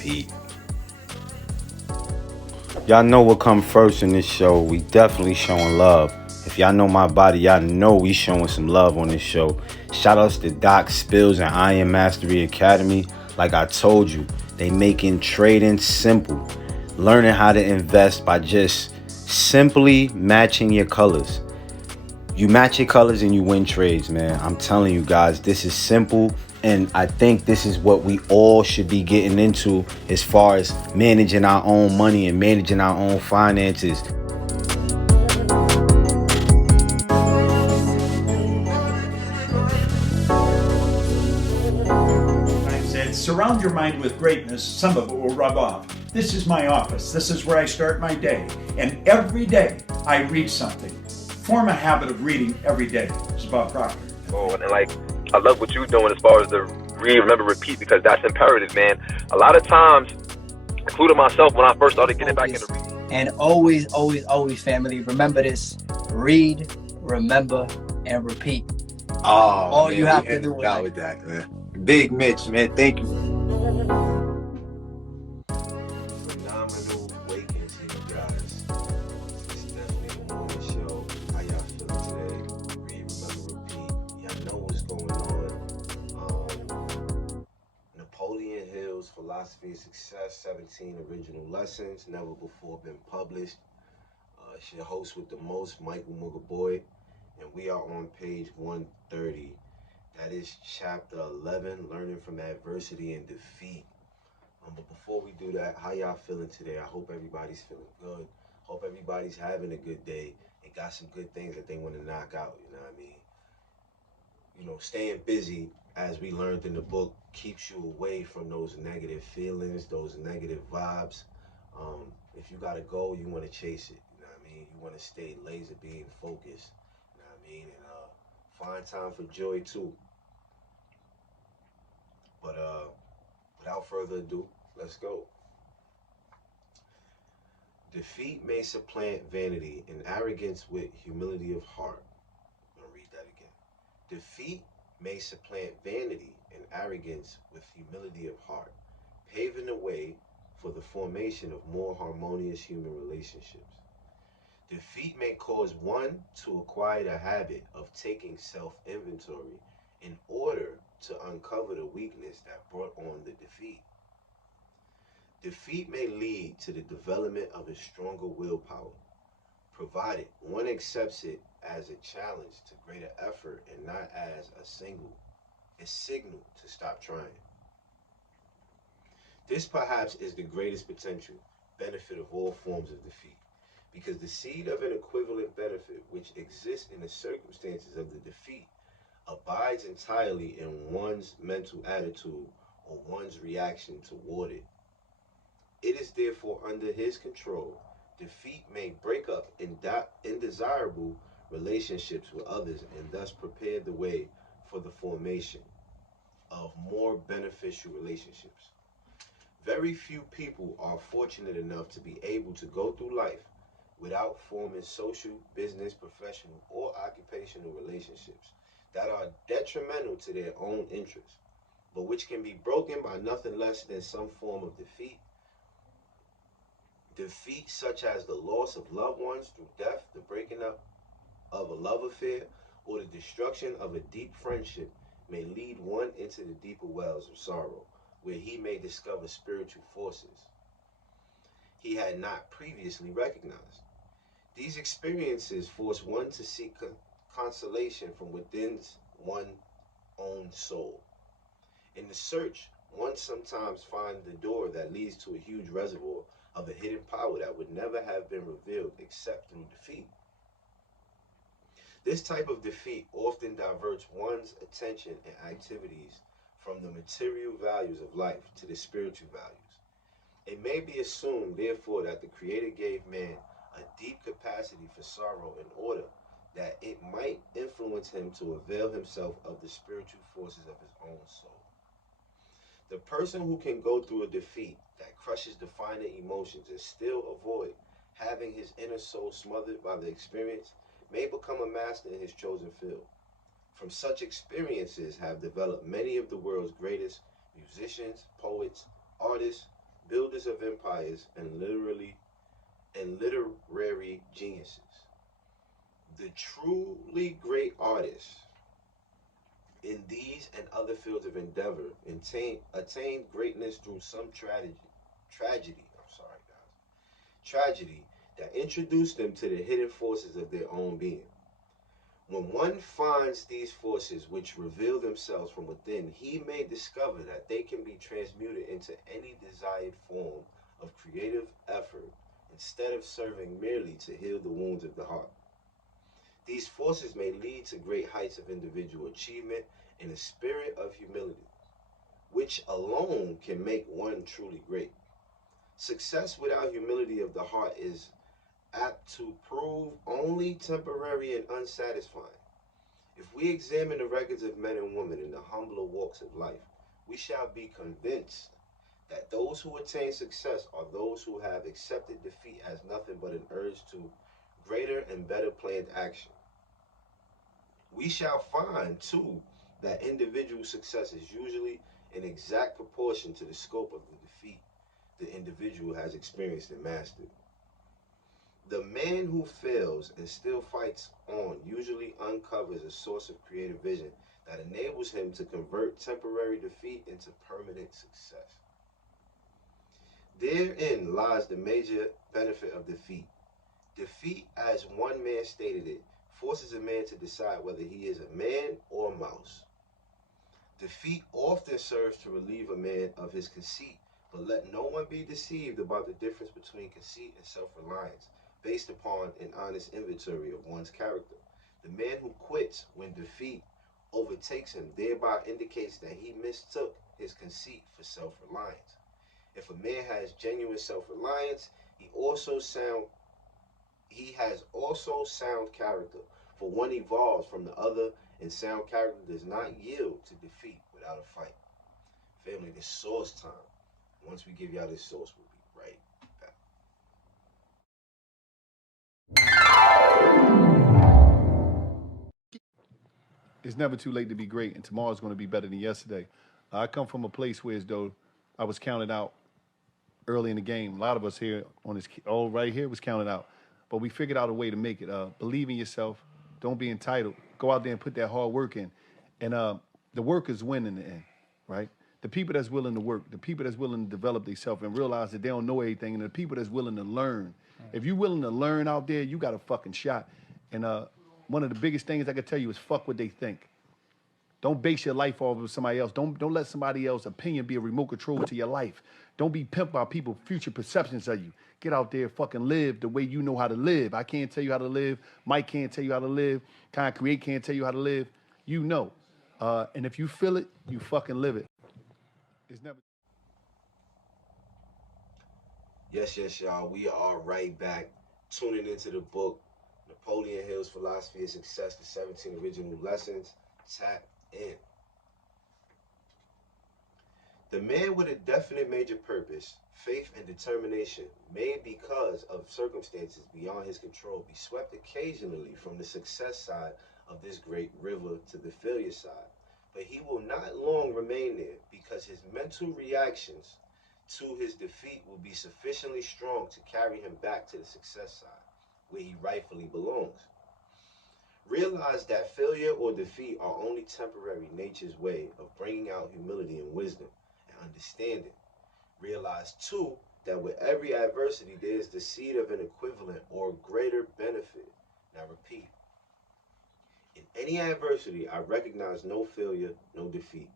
repeat. Y'all know what come first in this show. We definitely showing love. If y'all know my body, y'all know we showing some love on this show. Shout outs to Doc Spills and Iron Mastery Academy. Like I told you, they making trading simple. Learning how to invest by just simply matching your colors. You match your colors and you win trades, man. I'm telling you guys, this is simple. And I think this is what we all should be getting into as far as managing our own money and managing our own finances. I said, surround your mind with greatness, some of it will rub off. This is my office. This is where I start my day. And every day I read something. Form a habit of reading every day. It's about Proctor. Oh, and like, I love what you're doing as far as the read, remember, repeat, because that's imperative, man. A lot of times, including myself, when I first started getting back into reading. And always, family, remember this: read, remember, and repeat. Oh, All man, you have we to do out with that, man. Big Mitch, man, thank you. Phenomenal waking to you guys. It's definitely a morning show. How y'all feeling today? Read, remember, repeat. Y'all know what's going on. Napoleon Hill's Philosophy of Success, 17 original lessons, never before been published. It's your host with the most, Michael Mugaboy, and we are on page 130. That is chapter 11, learning from adversity and defeat. But before we do that, how y'all feeling today? I hope everybody's feeling good. Hope everybody's having a good day and got some good things that they want to knock out, you know what I mean? You know, staying busy, as we learned in the book, keeps you away from those negative feelings, those negative vibes. If you got a goal, you want to chase it, you know what I mean? You want to stay laser beam focused, you know what I mean? And find time for joy too. But without further ado, let's go. Defeat may supplant vanity and arrogance with humility of heart. I'm going to read that again. Defeat may supplant vanity and arrogance with humility of heart, paving the way for the formation of more harmonious human relationships. Defeat may cause one to acquire the habit of taking self-inventory in order to uncover the weakness that brought on the defeat. Defeat may lead to the development of a stronger willpower, provided one accepts it as a challenge to greater effort and not as a signal to stop trying. This perhaps is the greatest potential benefit of all forms of defeat, because the seed of an equivalent benefit which exists in the circumstances of the defeat abides entirely in one's mental attitude or one's reaction toward it. It is therefore under his control. Defeat may break up undesirable relationships with others and thus prepare the way for the formation of more beneficial relationships. Very few people are fortunate enough to be able to go through life without forming social, business, professional, or occupational relationships that are detrimental to their own interests, but which can be broken by nothing less than some form of defeat. Defeat such as the loss of loved ones through death, the breaking up of a love affair, or the destruction of a deep friendship may lead one into the deeper wells of sorrow, where he may discover spiritual forces he had not previously recognized. These experiences force one to seek consolation from within one's own soul. In the search, one sometimes finds the door that leads to a huge reservoir of a hidden power that would never have been revealed except through defeat. This type of defeat often diverts one's attention and activities from the material values of life to the spiritual values. It may be assumed, therefore, that the Creator gave man a deep capacity for sorrow in order that it might influence him to avail himself of the spiritual forces of his own soul. The person who can go through a defeat that crushes the finer emotions and still avoid having his inner soul smothered by the experience may become a master in his chosen field. From such experiences have developed many of the world's greatest musicians, poets, artists, builders of empires, and literary geniuses. The truly great artists in these and other fields of endeavor attain greatness through some tragedy that introduced them to the hidden forces of their own being. When one finds these forces which reveal themselves from within, he may discover that they can be transmuted into any desired form of creative effort instead of serving merely to heal the wounds of the heart. These forces may lead to great heights of individual achievement in a spirit of humility, which alone can make one truly great. Success without humility of the heart is apt to prove only temporary and unsatisfying. If we examine the records of men and women in the humbler walks of life, we shall be convinced that those who attain success are those who have accepted defeat as nothing but an urge to greater and better planned action. We shall find, too, that individual success is usually in exact proportion to the scope of the defeat the individual has experienced and mastered. The man who fails and still fights on usually uncovers a source of creative vision that enables him to convert temporary defeat into permanent success. Therein lies the major benefit of defeat. Defeat, as one man stated it, forces a man to decide whether he is a man or a mouse. Defeat often serves to relieve a man of his conceit, but let no one be deceived about the difference between conceit and self-reliance, based upon an honest inventory of one's character. The man who quits when defeat overtakes him thereby indicates that he mistook his conceit for self-reliance. If a man has genuine self-reliance, he has also sound character, for one evolves from the other, and sound character does not yield to defeat without a fight. Family, this source time. Once we give y'all this source, we'll be right back. It's never too late to be great, and tomorrow's going to be better than yesterday. I come from a place where, as though I was counted out early in the game. A lot of us here on this, all right here, was counted out. But we figured out a way to make it. Believe in yourself. Don't be entitled. Go out there and put that hard work in. And the workers win in the end, right? The people that's willing to work, the people that's willing to develop themselves and realize that they don't know anything, and the people that's willing to learn. If you're willing to learn out there, you got a fucking shot. And one of the biggest things I can tell you is fuck what they think. Don't base your life off of somebody else. Don't let somebody else's opinion be a remote control to your life. Don't be pimped by people's future perceptions of you. Get out there, fucking live the way you know how to live. I can't tell you how to live. Mike can't tell you how to live. Kind Create can't tell you how to live. You know. And if you feel it, you fucking live it. It's never. Yes, y'all. We are right back, tuning into the book, Napoleon Hill's Philosophy of Success, the 17 Original Lessons. Tap in. The man with a definite major purpose, faith, and determination may, because of circumstances beyond his control, be swept occasionally from the success side of this great river to the failure side. But he will not long remain there, because his mental reactions to his defeat will be sufficiently strong to carry him back to the success side, where he rightfully belongs. Realize that failure or defeat are only temporary nature's way of bringing out humility and wisdom and understanding. Realize, too, that with every adversity there is the seed of an equivalent or greater benefit. Now repeat. In any adversity, I recognize no failure, no defeat.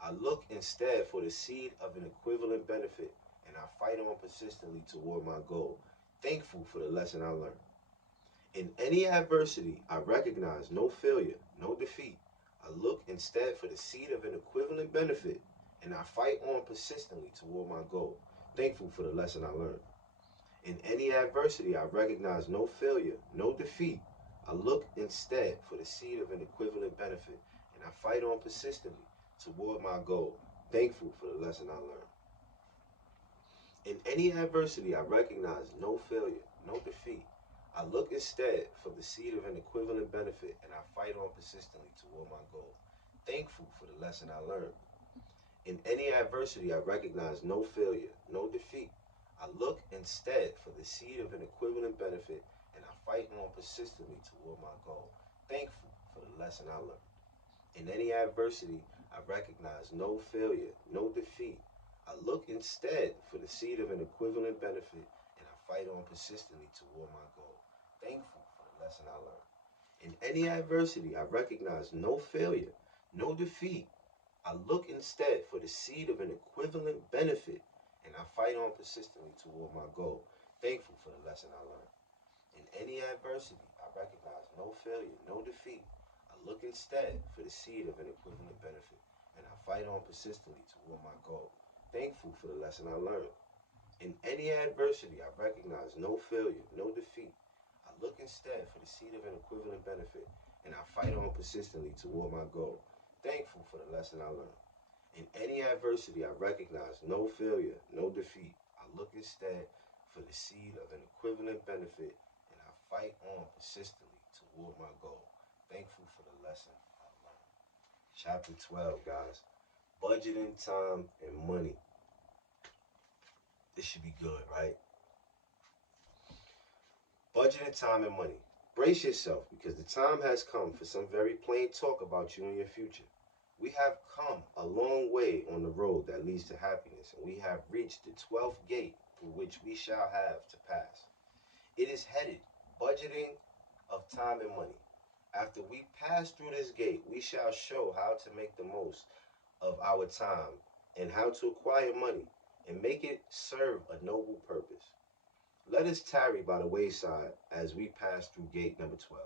I look instead for the seed of an equivalent benefit, and I fight on persistently toward my goal, thankful for the lesson I learned. In any adversity, I recognize no failure, no defeat. I look instead for the seed of an equivalent benefit, and I fight on persistently toward my goal, thankful for the lesson I learned. In any adversity, I recognize no failure, no defeat. I look instead for the seed of an equivalent benefit, and I fight on persistently toward my goal, thankful for the lesson I learned. In any adversity, I recognize no failure, no defeat. I look instead for the seed of an equivalent benefit, and I fight on persistently toward my goal, thankful for the lesson I learned. In any adversity, I recognize no failure, no defeat. look instead for the seed of an equivalent benefit, and I fight on persistently toward my goal, thankful for the lesson I learned. In any adversity, I recognize no failure, no defeat. I look instead for the seed of an equivalent benefit, and I fight on persistently toward my goal, thankful for the lesson I learned. In any adversity, I recognize no failure, no defeat. I look instead for the seed of an equivalent benefit, and I fight on persistently toward my goal, thankful for the lesson I learned. In any adversity, I recognize no failure, no defeat. I look instead for the seed of an equivalent benefit, and I fight on persistently toward my goal, thankful for the lesson I learned. In any adversity, I recognize no failure, no defeat. I look instead for the seed of an equivalent benefit, and I fight on persistently toward my goal, thankful for the lesson I learned. In any adversity, I recognize no failure, no defeat. I look instead for the seed of an equivalent benefit, and I fight on persistently toward my goal, thankful for the lesson I learned. Chapter 12, guys. Budgeting time and money. This should be good, right? Budgeting time and money. Brace yourself, because the time has come for some very plain talk about you and your future. We have come a long way on the road that leads to happiness, and we have reached the 12th gate through which we shall have to pass. It is headed, budgeting of time and money. After we pass through this gate, we shall show how to make the most of our time and how to acquire money and make it serve a noble purpose. Let us tarry by the wayside as we pass through gate number 12,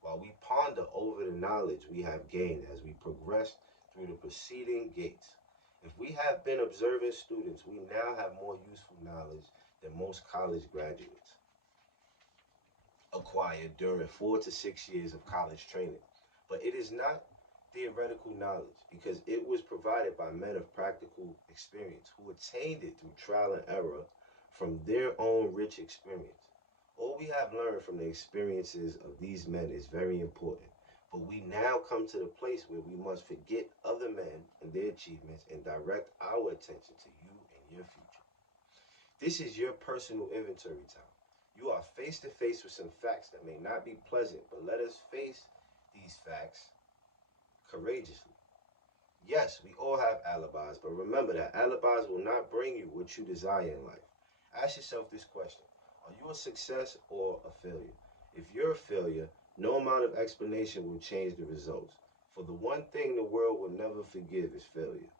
while we ponder over the knowledge we have gained as we progress through the preceding gates. If we have been observant students, we now have more useful knowledge than most college graduates acquired during 4 to 6 years of college training. But it is not theoretical knowledge, because it was provided by men of practical experience who attained it through trial and error from their own rich experience. All we have learned from the experiences of these men is very important, but we now come to the place where we must forget other men and their achievements and direct our attention to you and your future. This is your personal inventory time. You are face to face with some facts that may not be pleasant, but let us face these facts courageously. Yes, we all have alibis, but remember that alibis will not bring you what you desire in life. Ask yourself this question: are you a success or a failure? If you're a failure, no amount of explanation will change the results. For the one thing the world will never forgive is failure.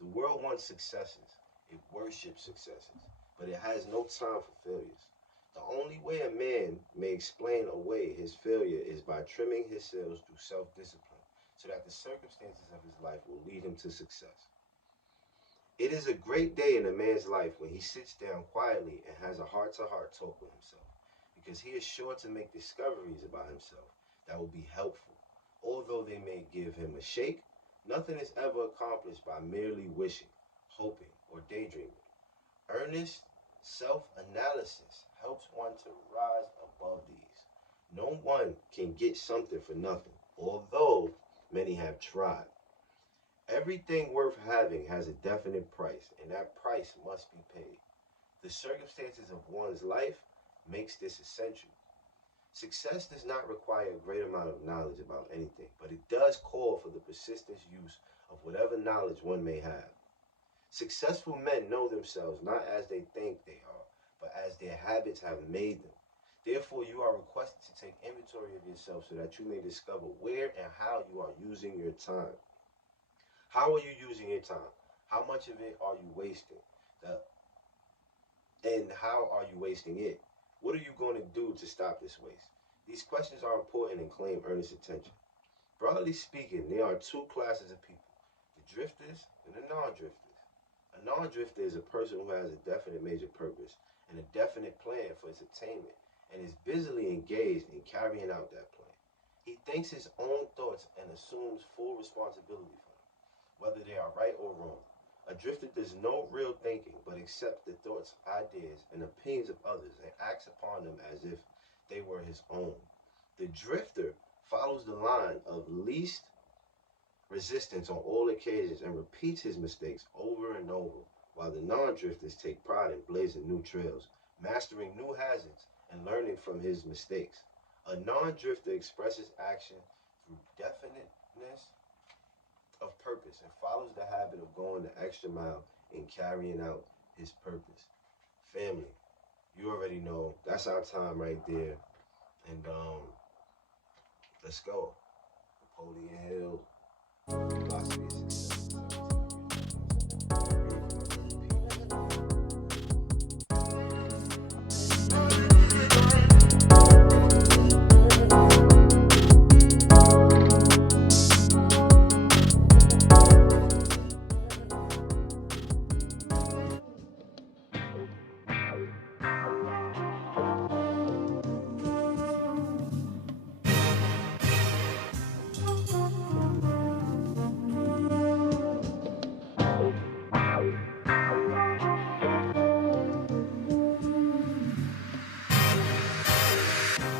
The world wants successes. It worships successes, but it has no time for failures. The only way a man may explain away his failure is by trimming his sails through self-discipline, so that the circumstances of his life will lead him to success. It is a great day in a man's life when he sits down quietly and has a heart-to-heart talk with himself, because he is sure to make discoveries about himself that will be helpful. Although they may give him a shake, nothing is ever accomplished by merely wishing, hoping, or daydreaming. Earnest self-analysis helps one to rise above these. No one can get something for nothing, although many have tried. Everything worth having has a definite price, and that price must be paid. The circumstances of one's life makes this essential. Success does not require a great amount of knowledge about anything, but it does call for the persistent use of whatever knowledge one may have. Successful men know themselves not as they think they are, but as their habits have made them. Therefore, you are requested to take inventory of yourself so that you may discover where and how you are using your time. How are you using your time? How much of it are you wasting? And how are you wasting it? What are you going to do to stop this waste? These questions are important and claim earnest attention. Broadly speaking, there are two classes of people: the drifters and the non-drifters. A non-drifter is a person who has a definite major purpose and a definite plan for its attainment and is busily engaged in carrying out that plan. He thinks his own thoughts and assumes full responsibility for them, whether they are right or wrong. A drifter does no real thinking, but accepts the thoughts, ideas, and opinions of others and acts upon them as if they were his own. The drifter follows the line of least resistance on all occasions and repeats his mistakes over and over while the non-drifters take pride in blazing new trails, mastering new hazards, and learning from his mistakes. A non-drifter expresses action through definiteness of purpose and follows the habit of going the extra mile in carrying out his purpose. Family, you already know that's our time right there. And let's go. Napoleon Hill, philosophy of success.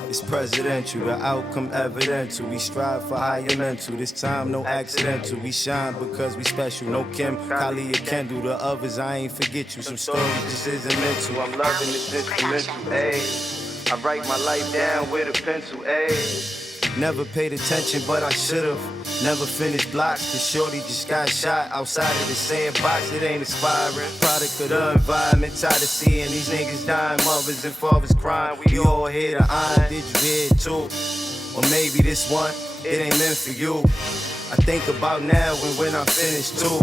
It's presidential, the outcome evidential. We strive for higher mental. This time, no accidental. We shine because we special. No Kim, Kylie, or Kendall. The others, I ain't forget you. Some stories just isn't mental. I'm loving this instrumental, ayy. I write my life down with a pencil, ayy. Never paid attention, but I should've. Never finished blocks, cause shorty just got shot outside of the sandbox. It ain't inspiring. Product of the environment, tired of seeing these niggas dying, mothers and fathers crying. We all hear the iron, did you hear it too? Or maybe this one, it ain't meant for you. I think about now and when I'm finished too.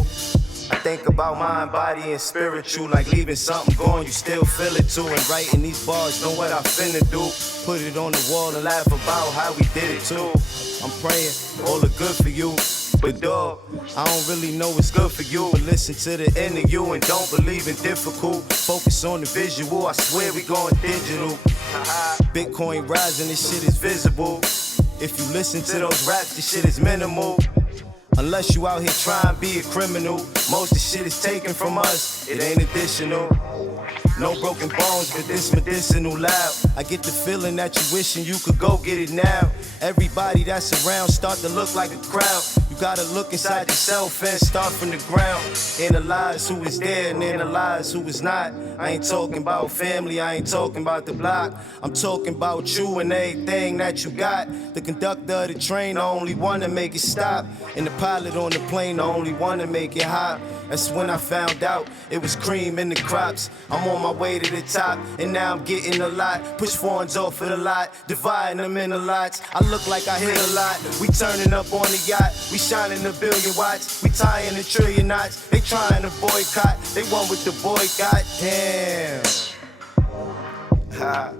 I think about mind, body, and spiritual. Like leaving something gone, you still feel it too. And writing these bars, know what I finna do. Put it on the wall and laugh about how we did it too. I'm praying all the good for you. But dog, I don't really know what's good for you. But listen to the end of you and don't believe in difficult. Focus on the visual, I swear we going digital. Bitcoin rising, this shit is visible. If you listen to those raps, this shit is minimal. Unless you out here trying to be a criminal. Most of the shit is taken from us, it ain't additional. No broken bones, but this medicinal loud. I get the feeling that you wishing you could go get it now. Everybody that's around start to look like a crowd. You gotta look inside yourself and start from the ground. Analyze who is there and analyze who is not. I ain't talking about family, I ain't talking about the block. I'm talking about you and everything that you got. The conductor of the train, the only one to make it stop. And the pilot on the plane, the only one to make it hop. That's when I found out it was cream in the crops. I'm on my way to the top, and now I'm getting a lot. Push foreigns off of the lot, dividing them into lots. I look like I hit a lot. We turning up on the yacht, we shining a billion watts. We tying a trillion knots. They trying to boycott, they want with the boycott. Damn. Ha.